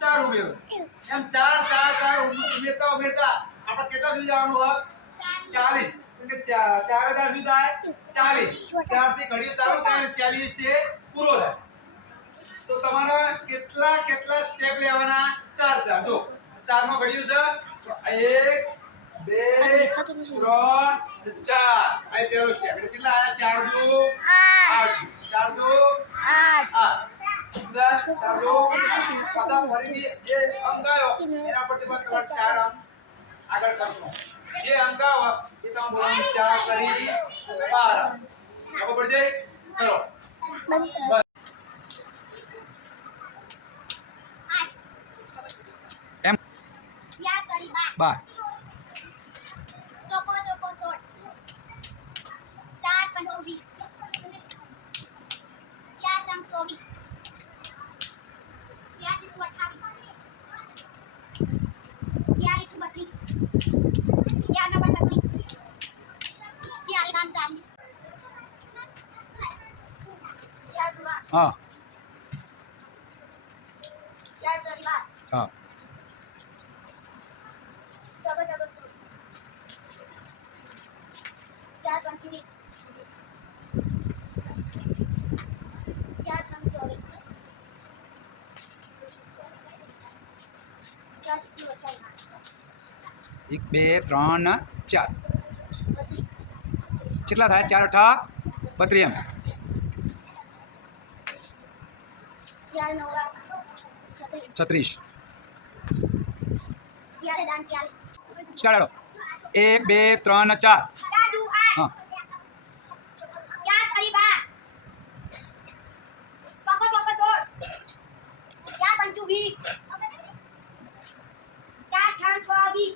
ચાર ઉમેરો. એમ ચાર ચાર ચાર ઉમેરતા ઉમેરતા આપણે કેટલા સુધી જવાનું હોય? ચાલીસ. ચાર હજાર સુધી થાય? ચાલીસ. ચારથી ઘડીઓ ચાલુ થાય અને ચાલીસ છે પૂરો થાય. તો તમારે કેટલા કેટલા સ્ટેપ લેવાના? ચાર ચાર. જો ચાર નો ઘડિયું છે એક બે ત્રણ ચાર. આ પહેલો સ્ટેપ એટલે કેટલા આયા? ચાર દુ આઠ ચાર દુ આઠ. દસ ચાર પાછા ફરીથી જે અંક આવ્યો એના પરથી પાછા તમારે ચાર અંક આગળ કરશો જે અંક આવે એ તમે બોલવાનું ચાર કરી બાર ખબર પડી જાય ચલો બસ એમ બાર હા હા ચાર પંચવીસ ચાર છંગ ચોવીસ ચાર સિત્તેર અઠ્ઠાવીસ એક બે ત્રણ ચાર બત્રીસ કેટલા થાય ચાર અઠા બત્રીસ એમ ચાર નવા છત્રીસ. ચાલો. એક બે ત્રણ ચાર. હા. ચાર છાણ ચોવીસ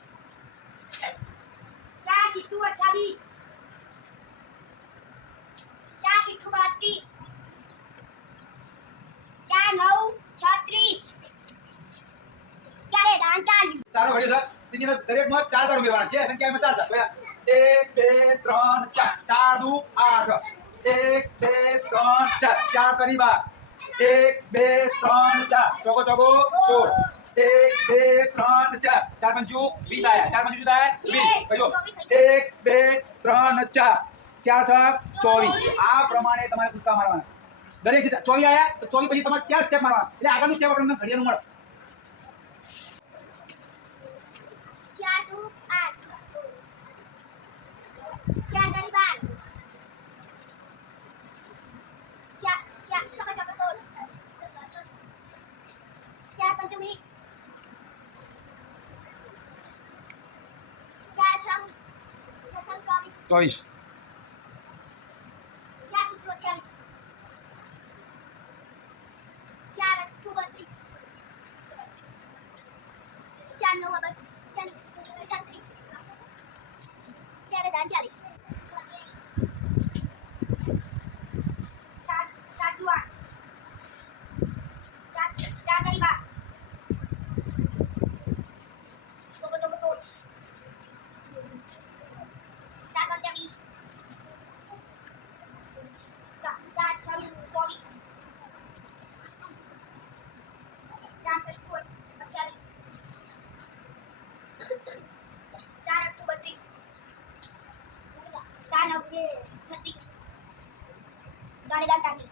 ચાર સિત્તુ અઠ્ઠાવીસ ચાર સિત્તુ બત્રીસ ચાર નવ છત્રીસ ચારે દાન ચાલીસ ચારો ઘડ્યો છે તેની અંદર દરેકમાં ચાર દાડો મેળવાના છે. સંખ્યામાં ચાર ચાર. એક બે ત્રણ ચાર. ચાર દુ આઠ. એક બે ત્રણ ચાર. ચાર કરી બાર. એક બે ત્રણ ચાર. ચોકો ચોકો. સોળ. એક બે ત્રણ ચાર. ચાર પંચુ વીસ આયા. ચાર પંચુ થાય? વીસ. કયો એક બે ત્રણ ચાર. ચાર સાત ચોવીસ. આ પ્રમાણે તમારે કૂદકા મારવાના. દરેક ચોવી આયા તો ચોવી પછી તમારે ચાર સ્ટેપ મારવાના? એટલે આગળનું સ્ટેપ આપણને ઘડિયાળનું મળે ચાર દુ આઠ ચાર તરી બાર ચાર ચાર ચોકે ચોકે સોળ ચાર પંચુ વીસ ચાર છંગ છંગ ચોવીસ ચોવીસ গাড়ি গাড়ি